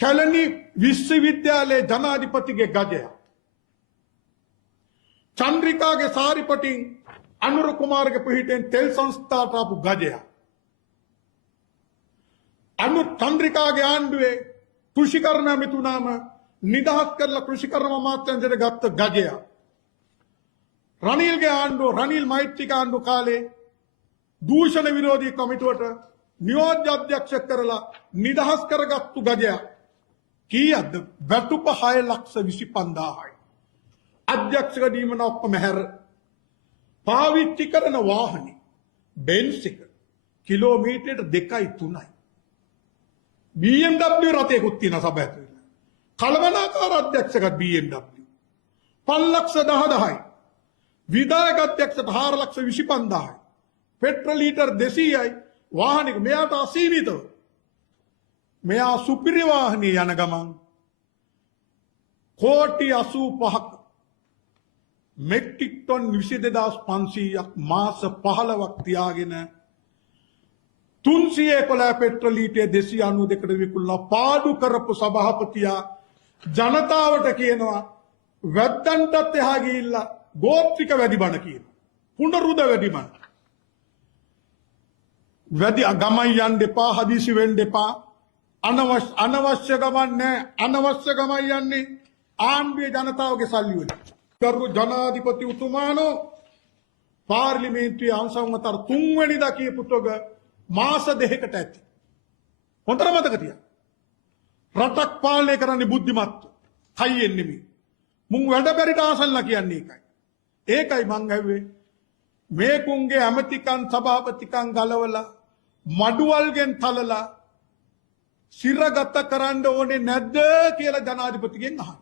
කැලණි විශ්වවිද්‍යාලයේ ජනාධිපතිගේ ගජය චන්ද්‍රිකාගේ සාරිපටින් අනුර කුමාරගේ පිහිටෙන් තෙල් සංස්ථාට ආපු ගජය අනු චන්ද්‍රිකාගේ ආණ්ඩුවේ කෘෂිකර්ම ඇමතුනාම නිදහස් කරලා කෘෂිකර්ම අමාත්‍යාංශයට ගත්ත ගජය රනිල්ගේ ආණ්ඩුව රනිල් මෛත්‍රික ආණ්ඩුව කාලේ දූෂණ විරෝධී කමිටුවට නියෝජ්‍ය අධ්‍යක්ෂ කරලා නිදහස් කරගත්තු ගජය කීයක්ද වැටුප 6,25,000යි අධ්‍යක්ෂක දීමන ඔක්කොම හැර පාවිච්චි කරන වාහනේ බෙන්ස් එක කිලෝමීටර් 2යි 3යි BMW රථයකුත් තියෙන සභාව ඇතුළේ කලමනාකාර අධ්‍යක්ෂකත් BMW 5,10,000යි විධායක අධ්‍යක්ෂට 4,25,000යි පෙට්‍රල් ලීටර් 200යි වාහනයක මෙයාට අසීමිතව මෙයා සුපිරි වාහනේ යන ගමන් කෝටි 85ක මෙට්‍රික් ටන් 22,500ක් මාස 15ක් තියාගෙන 311 පෙට්‍රල් ලීටර් 292කට විකුණලා පාඩු කරපු සභාපතියා ජනතාවට කියනවා වැද්දන්ටත් එහා ගිහිල්ලා ගෝත්‍රික වැඩි බණ කියනවා පුනරුද වැඩි බණ වැඩි ගමන් යන්න එපා හදිසි වෙන්න එපා අනවශ්‍ය ගමන් නැහැ අනවශ්‍ය ගමන් යන්නේ ආණ්ඩුවේ ජනතාවගේ සල්ලි වලින් කරු ජනාධිපති උතුමානෝ පාර්ලිමේන්තුවේ අංශවතර 3 වෙනිදා කියපු තොග මාස 2කට ඇති හොඳට මතක තියා රටක් පාලනය කරන්නේ බුද්ධිමත්ව කයියෙන් නෙමෙයි මුන් වැඩ බැරිට ආසල්ලා කියන්නේ ඒකයි මං ඇහුවේ මේකුන්ගේ ඇමතිකන් සභාපතිකන් ගලවලා මඩුවල්ගෙන් තලලා සිරගත කරන්න ඕනේ නැද්ද කියලා ජනාධිපතිගෙන් අහන්න